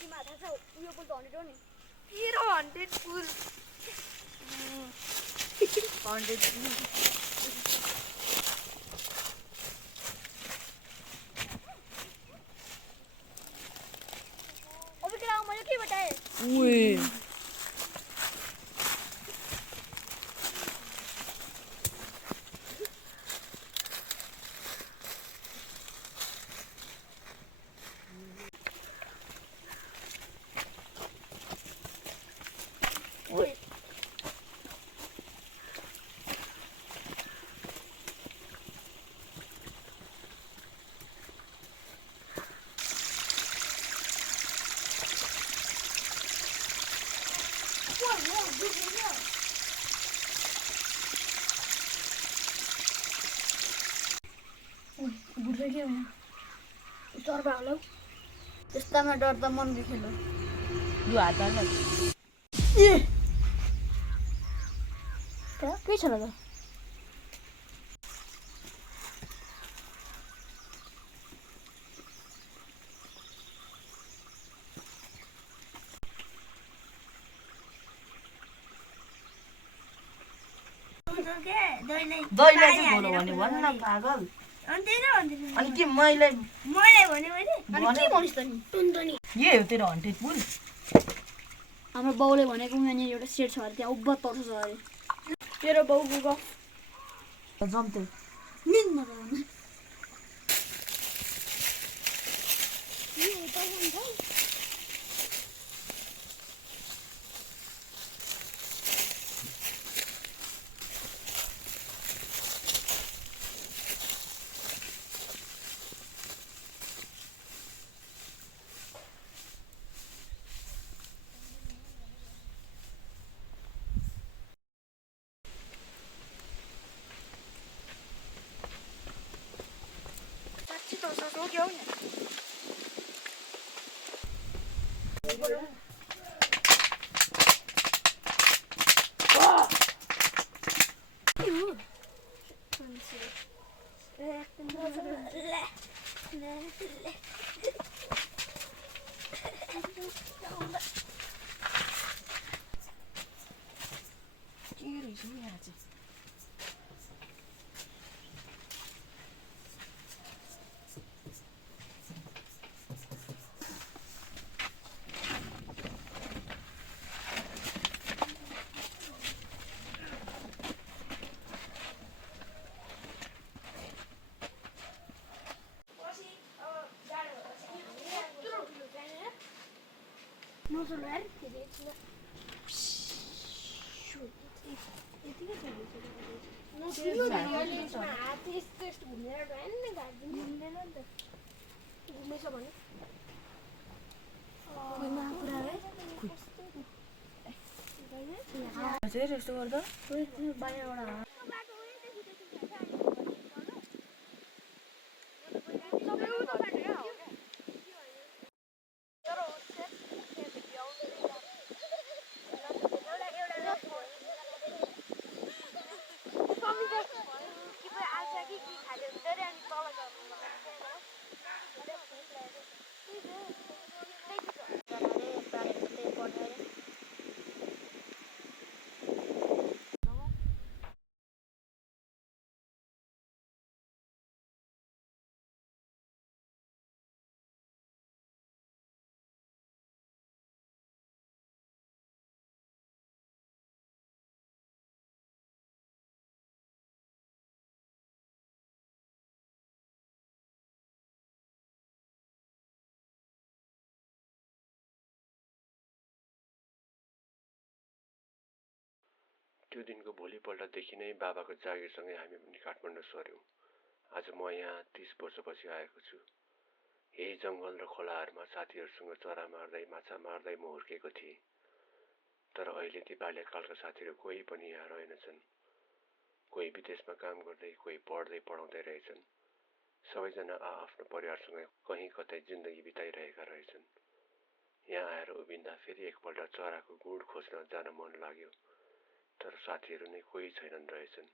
तिमीलाई थाहा छ उयो पुल त 100 हो नि तेरो 100 पुल 100 पुल अब के लाऊ मैले के बताए ओए ओए बुढ्दै के होइन चर्बा होला त्यस्तामा डर त मन दुखेन लु हात हाल ए के छ र त दैले चाहिँ बोलो भने भन्न पागल अनि के मैले अनि के भनिस् त नि ये हो तेरो 100 पुल हाम्रो बाउले भनेको यहाँनिर एउटा सेट छ अरे त्यहाँ उब्बा तर्छ छ अरे तेरो बाउको गफ जम्ते निन्न चाहिँ यस्तो गर्दा बाहिरबाट त्यो दिनको भोलिपल्टदेखि नै बाबाको जागिरसँगै हामी पनि काठमाडौँ सर्यौं। आज म यहाँ 30 वर्षपछि आएको छु। यही जंगल र खोलाहरूमा साथीहरूसँग चरा मार्दै माछा मार्दै म हुर्केको थिएँ। तर अहिले ती बाल्यकालका साथीहरू कोही पनि यहाँ रहेनछन्। कोही विदेशमा काम गर्दै, कोही पढ्दै पढाउँदै रहेछन्। सबैजना आफ्नो परिवारसँग कहीँ कतै जिन्दगी बिताइरहेका रहेछन्। यहाँ आएर उभिँदा फेरि एकपल्ट चराको गुड खोज्न जान मन लाग्यो। तर साथीहरू नै कोही छैनन् रहेछन्।